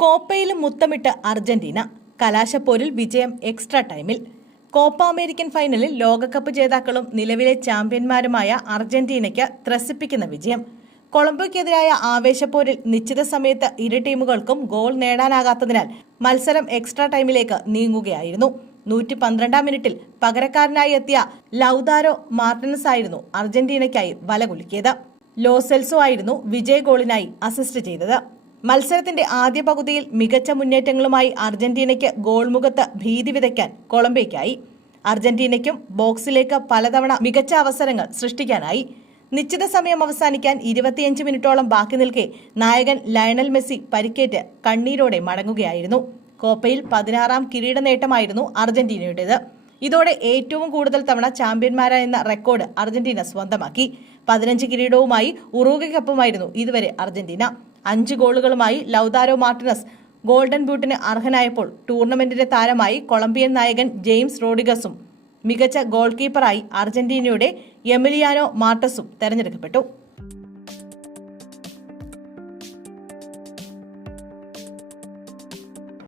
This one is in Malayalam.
കോപ്പയിലും മുത്തമിട്ട് അർജന്റീന. കലാശപ്പോരിൽ വിജയം എക്സ്ട്രാ ടൈമിൽ. കോപ്പ അമേരിക്കൻ ഫൈനലിൽ ലോകകപ്പ് ജേതാക്കളും നിലവിലെ ചാമ്പ്യന്മാരുമായ അർജന്റീനയ്ക്ക് ത്രസിപ്പിക്കുന്ന വിജയം. കൊളംബോയ്ക്കെതിരായ ആവേശപ്പോരിൽ നിശ്ചിത സമയത്ത് ഇരു ടീമുകൾക്കും ഗോൾ നേടാനാകാത്തതിനാൽ മത്സരം എക്സ്ട്രാ ടൈമിലേക്ക് നീങ്ങുകയായിരുന്നു. 112-ാം മിനിറ്റിൽ പകരക്കാരനായി എത്തിയ ലൗതാരോ മാർട്ടിനസ് ആയിരുന്നു അർജന്റീനയ്ക്കായി വലകുലുക്കിയത്. ലോ സെൽസോ ആയിരുന്നു വിജയ ഗോളിനായി അസിസ്റ്റ് ചെയ്തത്. മത്സരത്തിന്റെ ആദ്യ പകുതിയിൽ മികച്ച മുന്നേറ്റങ്ങളുമായി അർജന്റീനയ്ക്ക് ഗോൾമുഖത്ത് ഭീതി വിതയ്ക്കാൻ കൊളംബിയയ്ക്കായി. അർജന്റീനയ്ക്കും ബോക്സിലേക്ക് പലതവണ മികച്ച അവസരങ്ങൾ സൃഷ്ടിക്കാനായി. നിശ്ചിത സമയം അവസാനിക്കാൻ 25 മിനിറ്റോളം ബാക്കി നിൽക്കെ നായകൻ ലയണൽ മെസ്സി പരിക്കേറ്റ് കണ്ണീരോടെ മടങ്ങുകയായിരുന്നു. കോപ്പയിൽ 16-ാം കിരീട നേട്ടമായിരുന്നു അർജന്റീനയുടേത്. ഇതോടെ ഏറ്റവും കൂടുതൽ തവണ ചാമ്പ്യന്മാരായെന്ന റെക്കോർഡ് അർജന്റീന സ്വന്തമാക്കി. 15 കിരീടവുമായി ഉറുഗ്വേക്കൊപ്പമായിരുന്നു ഇതുവരെ അർജന്റീന. 5 ഗോളുകളുമായി ലൗതാരോ മാർട്ടിനസ് ഗോൾഡൻ ബൂട്ടിന് അർഹനായപ്പോൾ ടൂർണമെന്റിന്റെ താരമായി കൊളംബിയൻ നായകൻ ജെയിംസ് റോഡ്രിഗസും മികച്ച ഗോൾ കീപ്പറായി അർജന്റീനയുടെ എമിലിയാനോ മാർട്ടസും തെരഞ്ഞെടുക്കപ്പെട്ടു.